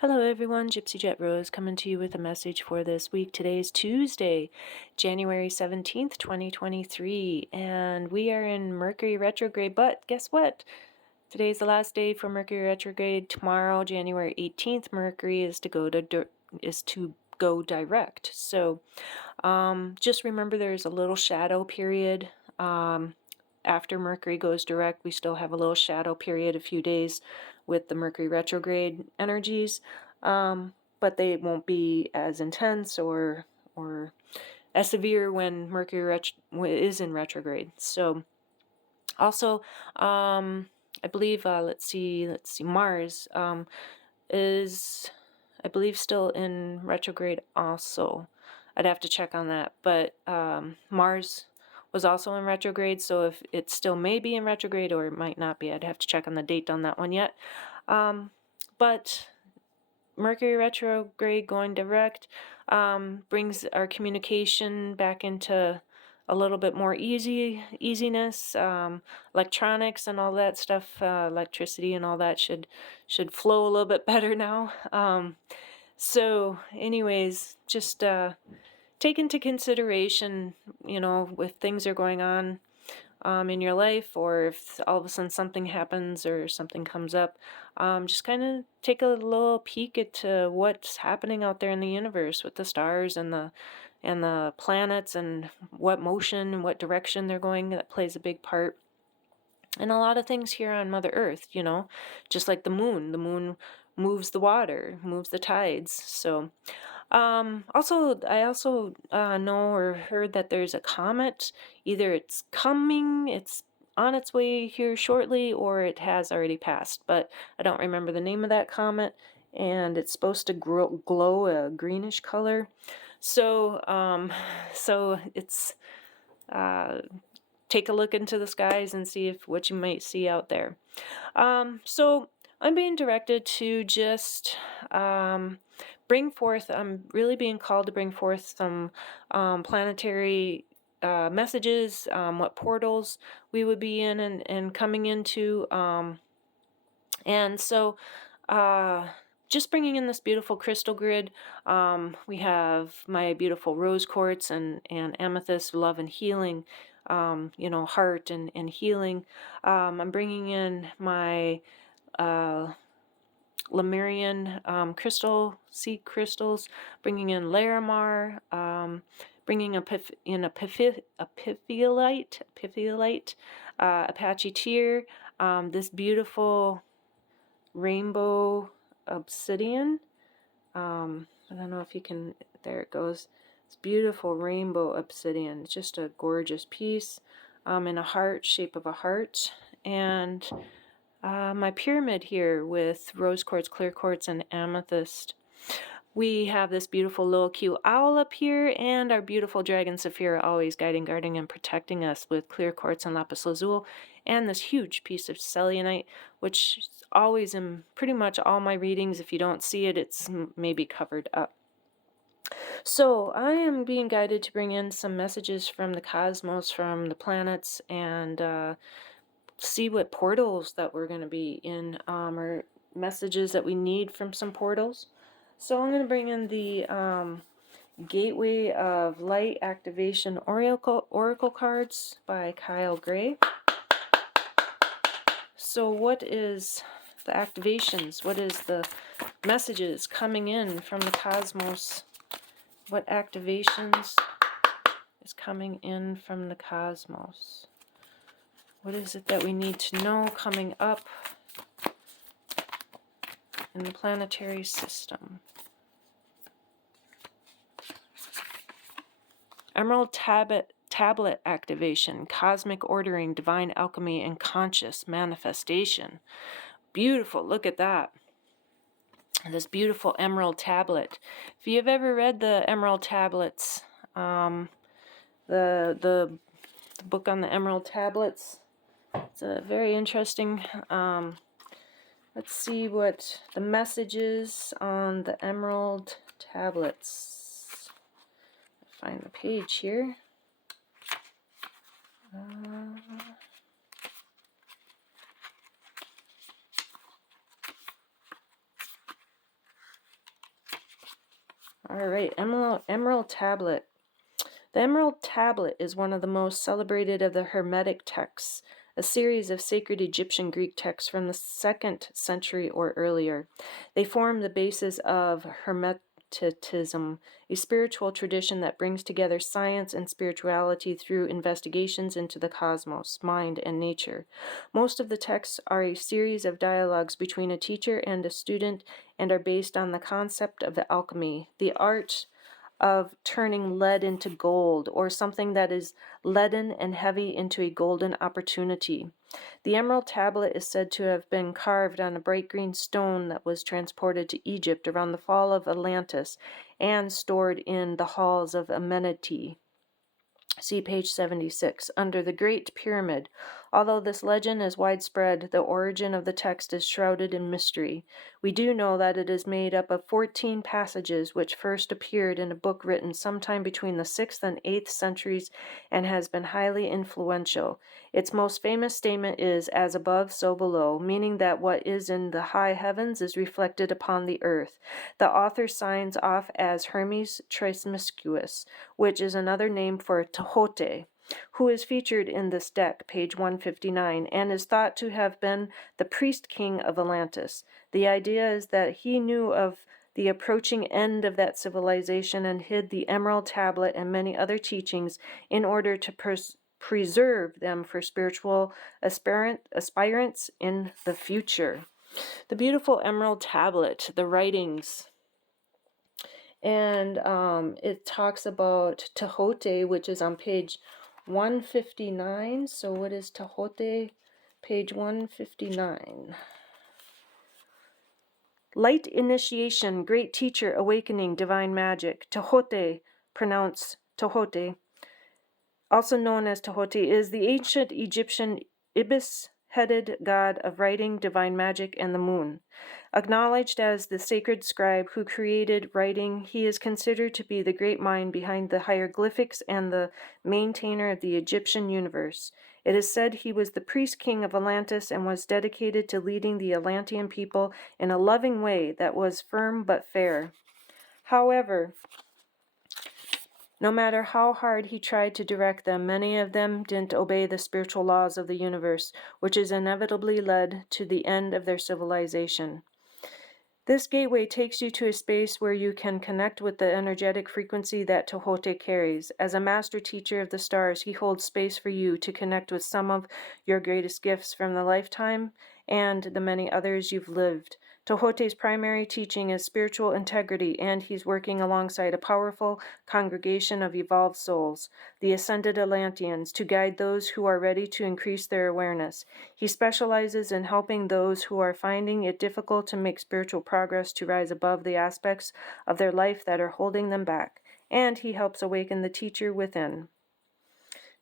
Hello everyone, Gypsy Jet Rose coming to you with a message for this week. Today is Tuesday, January 17th, 2023, and we are in Mercury retrograde, but guess what? Today's the last day for Mercury retrograde. Tomorrow, January 18th, Mercury is to go direct. So just remember there's a little shadow period. After Mercury goes direct, we still have a little shadow period, a few days with the Mercury retrograde energies, but they won't be as intense or as severe when Mercury is in retrograde. So also, I believe let's see, Mars is, I believe, still in retrograde also. I'd have to check on that, but Mars was also in retrograde, so if it still may be in retrograde or it might not be, I'd have to check on the date on that one yet. But Mercury retrograde going direct brings our communication back into a little bit more easiness. Electronics and all that stuff, electricity and all that should flow a little bit better now. So anyways, just take into consideration, if things are going on in your life, or if all of a sudden something happens or something comes up, just kind of take a little peek at what's happening out there in the universe with the stars and the planets and what motion and what direction they're going. That plays a big part. And a lot of things here on Mother Earth, just like the moon. The moon moves the water, moves the tides. So I also know or heard that there's a comet. Either it's on its way here shortly, or it has already passed. But I don't remember the name of that comet. And it's supposed to glow a greenish color. So, it's take a look into the skies and see what you might see out there. So I'm being directed to just I'm really being called to bring forth some planetary messages, what portals we would be in and coming into. And so just bringing in this beautiful crystal grid. We have my beautiful rose quartz and amethyst, love and healing, heart and healing. I'm bringing in my Lemurian sea crystals, bringing in Larimar, bringing in epiphyolite, Apache tear, this beautiful rainbow obsidian. I don't know if you can, there it goes. It's beautiful rainbow obsidian. It's just a gorgeous piece in a heart, shape of a heart. And my pyramid here with rose quartz, clear quartz, and amethyst. We have this beautiful little cute owl up here, and our beautiful dragon Saphira, always guiding, guarding, and protecting us with clear quartz and lapis lazuli, and this huge piece of selenite, which is always in pretty much all my readings. If you don't see it, it's maybe covered up. So I am being guided to bring in some messages from the cosmos, from the planets, and see what portals that we're going to be in, or messages that we need from some portals. So I'm going to bring in the Gateway of Light Activation Oracle cards by Kyle Gray. So what is the activations? What is the messages coming in from the cosmos? What activations is coming in from the cosmos? What is it that we need to know coming up in the planetary system? Emerald Tablet activation, cosmic ordering, divine alchemy, and conscious manifestation. Beautiful, look at that. This beautiful emerald tablet. If you've ever read the emerald tablets, the book on the emerald tablets, it's a very interesting. Let's see what the message is on the emerald tablets. Find the page here. All right, Emerald Tablet. The Emerald Tablet is one of the most celebrated of the Hermetic texts, a series of sacred Egyptian Greek texts from the 2nd century or earlier. They form the basis of Hermeticism, a spiritual tradition that brings together science and spirituality through investigations into the cosmos, mind, and nature. Most of the texts are a series of dialogues between a teacher and a student and are based on the concept of the alchemy, the art of turning lead into gold, or something that is leaden and heavy into a golden opportunity. The Emerald Tablet is said to have been carved on a bright green stone that was transported to Egypt around the fall of Atlantis and stored in the halls of Amenhotep. See page 76, under the Great Pyramid. Although this legend is widespread, the origin of the text is shrouded in mystery. We do know that it is made up of 14 passages which first appeared in a book written sometime between the 6th and 8th centuries and has been highly influential. Its most famous statement is, "As above, so below," meaning that what is in the high heavens is reflected upon the earth. The author signs off as Hermes Trismegistus, which is another name for Tehote, who is featured in this deck, page 159, and is thought to have been the priest king of Atlantis. The idea is that he knew of the approaching end of that civilization and hid the Emerald Tablet and many other teachings in order to preserve them for spiritual aspirants in the future. The beautiful Emerald Tablet, the writings, and it talks about Tehote, which is on page 159. So what is Tehote? Page 159. Light initiation, great teacher, awakening, divine magic. Tehote, pronounced Tehote, also known as Tehote, is the ancient Egyptian ibis-headed god of writing, divine magic, and the moon. Acknowledged as the sacred scribe who created writing, he is considered to be the great mind behind the hieroglyphics and the maintainer of the Egyptian universe. It is said he was the priest king of Atlantis and was dedicated to leading the Atlantean people in a loving way that was firm but fair. However, no matter how hard he tried to direct them, many of them didn't obey the spiritual laws of the universe, which is inevitably led to the end of their civilization. This gateway takes you to a space where you can connect with the energetic frequency that Tehote carries. As a master teacher of the stars, he holds space for you to connect with some of your greatest gifts from the lifetime and the many others you've lived. Tehote's primary teaching is spiritual integrity, and he's working alongside a powerful congregation of evolved souls, the ascended Atlanteans, to guide those who are ready to increase their awareness. He specializes in helping those who are finding it difficult to make spiritual progress to rise above the aspects of their life that are holding them back, and he helps awaken the teacher within.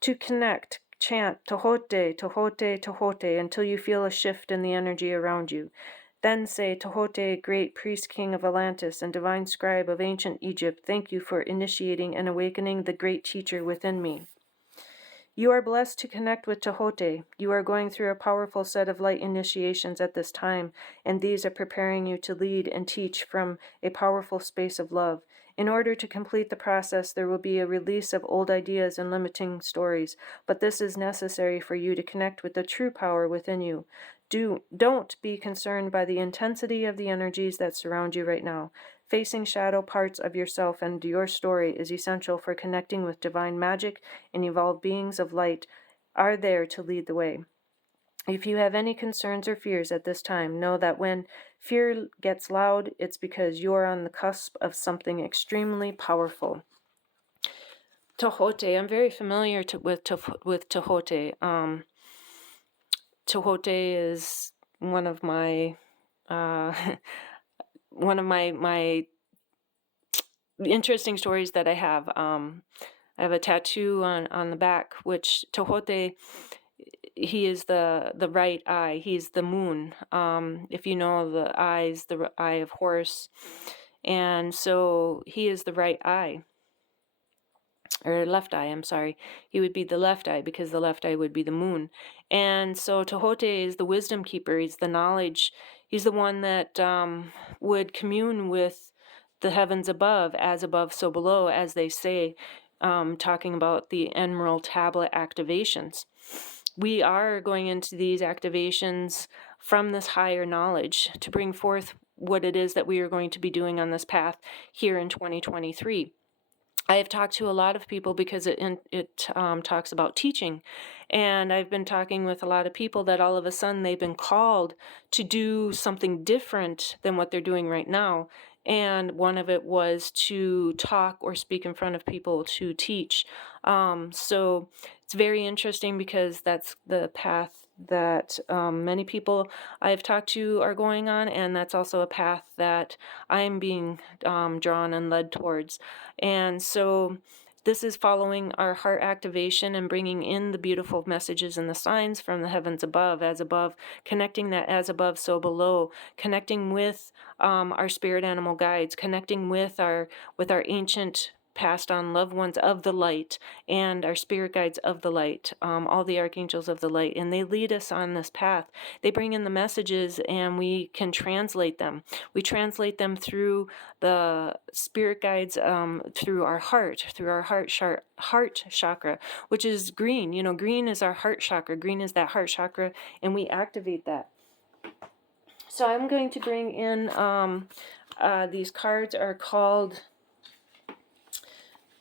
To connect, chant Tehote, Tehote, Tehote until you feel a shift in the energy around you. Then say, Tehote, great priest king of Atlantis and divine scribe of ancient Egypt, thank you for initiating and awakening the great teacher within me. You are blessed to connect with Tehote. You are going through a powerful set of light initiations at this time, and these are preparing you to lead and teach from a powerful space of love. In order to complete the process, there will be a release of old ideas and limiting stories, but this is necessary for you to connect with the true power within you. Don't be concerned by the intensity of the energies that surround you right now. Facing shadow parts of yourself and your story is essential for connecting with divine magic, and evolved beings of light are there to lead the way. If you have any concerns or fears at this time, know that when fear gets loud, it's because you are on the cusp of something extremely powerful. Tehote, I'm very familiar with Tehote. Tehote is one of my my interesting stories that I have. I have a tattoo on the back, which Tehote, he is the right eye. He's the moon. If you know the eyes, the eye of Horus, and so he is the right eye. Or left eye, I'm sorry. He would be the left eye because the left eye would be the moon. And so Tehote is the wisdom keeper. He's the knowledge. He's the one that would commune with the heavens above, as above, so below, as they say, talking about the Emerald Tablet activations. We are going into these activations from this higher knowledge to bring forth what it is that we are going to be doing on this path here in 2023. I have talked to a lot of people because it talks about teaching, and I've been talking with a lot of people that all of a sudden they've been called to do something different than what they're doing right now. And one of it was to talk or speak in front of people to teach. So it's very interesting because that's the path that many people I've talked to are going on, and that's also a path that I'm being drawn and led towards. And so this is following our heart activation and bringing in the beautiful messages and the signs from the heavens above, as above, connecting that as above, so below, connecting with our spirit animal guides, connecting with our ancient passed on loved ones of the light and our spirit guides of the light, all the archangels of the light, and they lead us on this path. They bring in the messages and we can translate them. We translate them through the spirit guides, through our heart chakra, which is green. You know, green is our heart chakra. Green is that heart chakra, and we activate that. So I'm going to bring in, these cards are called,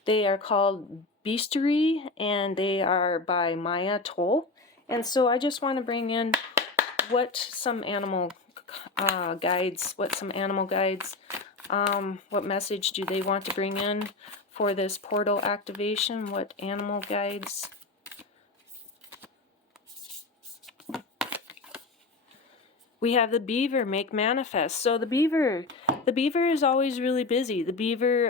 Bestiary, and they are by Maia Toll. And so I just want to bring in what some animal guides, what message do they want to bring in for this portal activation? What animal guides? We have the beaver, make manifest. So the beaver is always really busy. The beaver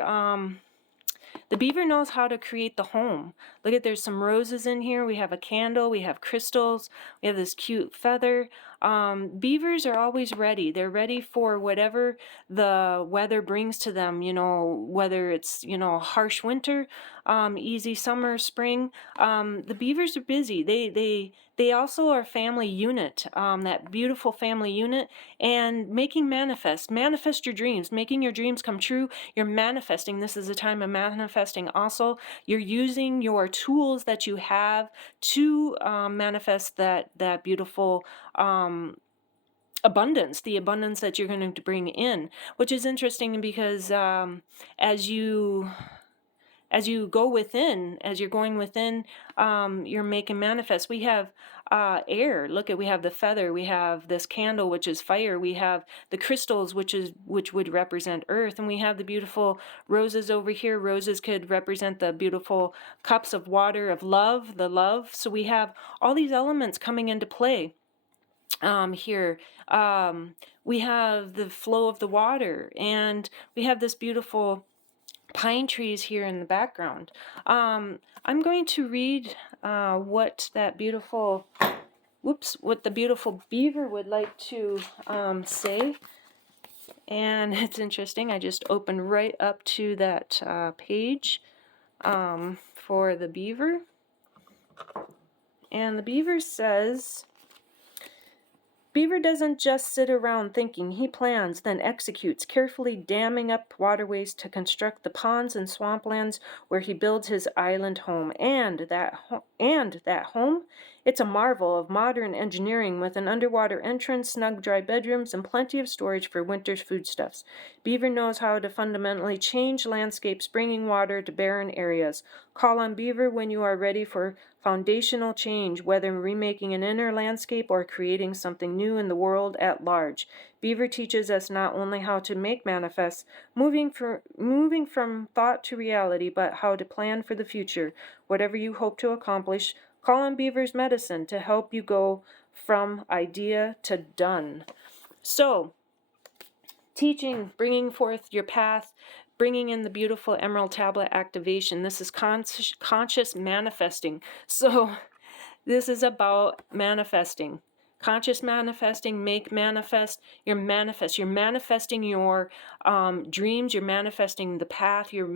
knows how to create the home. Look at, there's some roses in here. We have a candle. We have crystals. We have this cute feather. Beavers are always ready. They're ready for whatever the weather brings to them, you know, whether it's, you know, harsh winter, easy summer, spring. The beavers are busy. They also are a family unit, that beautiful family unit, and making manifest your dreams, making your dreams come true. You're manifesting. This is a time of manifesting also. You're using your tools that you have to manifest that beautiful abundance, the abundance that you're going to bring in, which is interesting because as you go within, as you're going within, you're making manifest. We have air. Look at, we have the feather. We have this candle, which is fire. We have the crystals, which would represent earth, and we have the beautiful roses over here. Roses could represent the beautiful cups of water of love, the love. So we have all these elements coming into play. Here we have the flow of the water, and we have this beautiful pine trees here in the background. I'm going to read what the beautiful beaver would like to say. And it's interesting, I just opened right up to that page for the beaver. And the beaver says, Beaver doesn't just sit around thinking, he plans, then executes, carefully damming up waterways to construct the ponds and swamplands where he builds his island home. And that home? It's a marvel of modern engineering with an underwater entrance, snug dry bedrooms, and plenty of storage for winter's foodstuffs. Beaver knows how to fundamentally change landscapes, bringing water to barren areas. Call on Beaver when you are ready for foundational change, whether remaking an inner landscape or creating something new in the world at large. Beaver teaches us not only how to make manifest, moving from thought to reality, but how to plan for the future. Whatever you hope to accomplish, call on Beaver's medicine to help you go from idea to done. So, teaching, bringing forth your path, bringing in the beautiful Emerald Tablet activation. This is conscious manifesting. So this is about manifesting. Conscious manifesting, make manifest. You're manifesting your dreams. You're manifesting the path. You're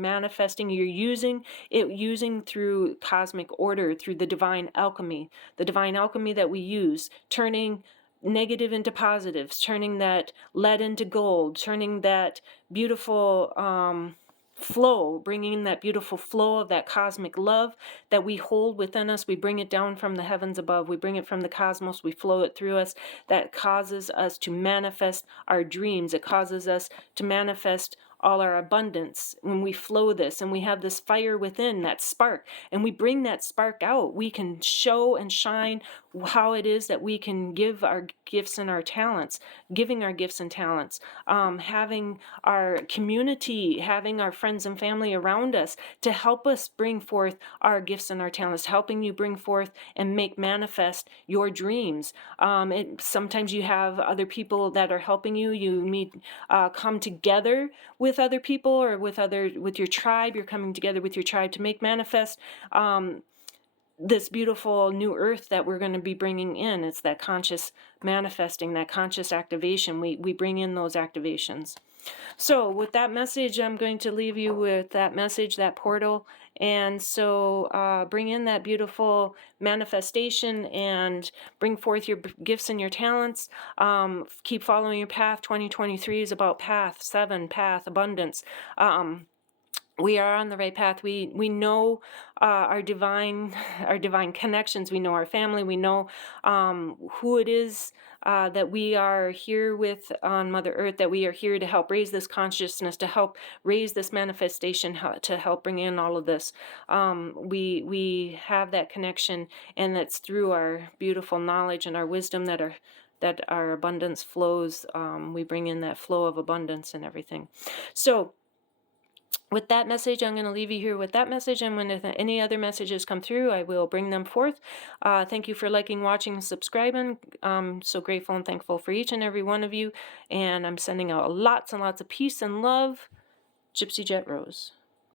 using through cosmic order, through the divine alchemy that we use, turning negative into positives, turning that lead into gold, turning that beautiful flow, bringing that beautiful flow of that cosmic love that we hold within us. We bring it down from the heavens above. We bring it from the cosmos. We flow it through us. That causes us to manifest our dreams. It causes us to manifest all our abundance when we flow this, and we have this fire within, that spark, and we bring that spark out. We can show and shine how it is that we can give our gifts and our talents, giving our gifts and talents, having our community, having our friends and family around us to help us bring forth our gifts and our talents, helping you bring forth and make manifest your dreams. Sometimes you have other people that are helping you. You meet, come together with other people, or with your tribe. You're coming together with your tribe to make manifest this beautiful new earth that we're going to be bringing in. It's that conscious manifesting, that conscious activation. We bring in those activations. So with that message, I'm going to leave you with that message, that portal. And so bring in that beautiful manifestation and bring forth your gifts and your talents. Keep following your path. 2023 is about path, 7, path, abundance. We are on the right path. We know our divine connections. We know our family. We know who it is that we are here with on Mother Earth, that we are here to help raise this consciousness, to help raise this manifestation, to help bring in all of this. We have that connection, and that's through our beautiful knowledge and our wisdom that our abundance flows. We bring in that flow of abundance and everything. So with that message, I'm going to leave you here with that message, and when any other messages come through, I will bring them forth. Thank you for liking, watching, and subscribing. I'm so grateful and thankful for each and every one of you, and I'm sending out lots and lots of peace and love. Gypsy Jet Rose.